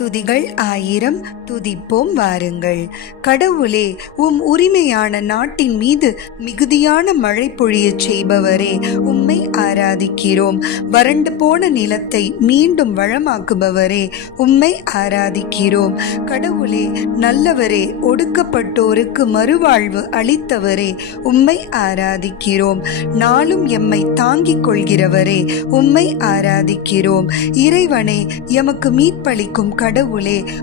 துதிகள் ஆயிரம் துதிப்போம் வாருங்கள். கடவுளே உம் உரிமையான நாட்டின் மீது மிகுதியான மழை பொழியச் செய்பவரே உம்மை ஆராதிக்கிறோம். வறண்டு போன நிலத்தை மீண்டும் வளமாக்குபவரே உம்மை ஆராதிக்கிறோம். கடவுளே நல்லவரே ஒடுக்கப்பட்டோருக்கு மறுவாழ்வு அளித்தவரே உம்மை ஆராதிக்கிறோம். நாளும் எம்மை தாங்கிக் கொள்கிறவரே உம்மை ஆராதிக்கிறோம். இறைவனே எமக்கு மீட்பளிக்கும் கடவுள்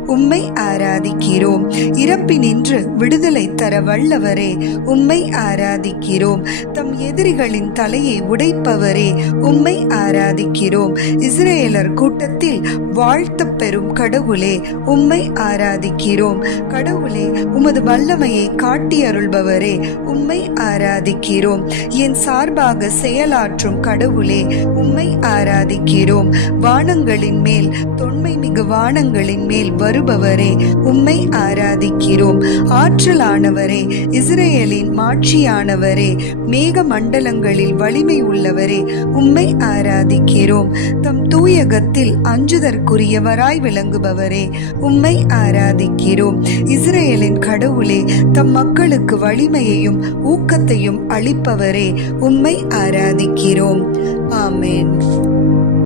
உம்மை ஆராதிக்கிறோம். இறப்பினின்று விடுதலை தர வல்லவரே உம்மை ஆராதிக்கிறோம். தம் எதிரிகளின் தலையை உடைப்பவரே உம்மை ஆராதிக்கிறோம். இஸ்ரேலர் கூட்டத்தில் வாழ்த்து பெறும் கடவுளே உம்மை ஆராதிக்கிறோம். கடவுளே உமது வல்லமையை காட்டியருள்பவரே உம்மை ஆராதிக்கிறோம். என் சார்பாக செயலாற்றும் கடவுளே உம்மை ஆராதிக்கிறோம். வானங்களின் மேல் தொன்மை மிகு வானங்களின் மேல் வருபவரே உம்மை ஆராதிக்கிறோம். ஆற்றலானவரே இஸ்ரேலின் மாட்சியானவரே மேக மண்டலங்களில் வலிமை உள்ளவரே உம்மை ஆராதிக்கிறோம். தம் தூயகத்தில் அஞ்சுதற்கு அஞ்சுதற்குரியவராய் விளங்குபவரே உம்மை ஆராதிக்கிறோம். இஸ்ரேலின் கடவுளே தம் மக்களுக்கு வலிமையையும் ஊக்கத்தையும் அளிப்பவரே உம்மை ஆராதிக்கிறோம். ஆமேன்.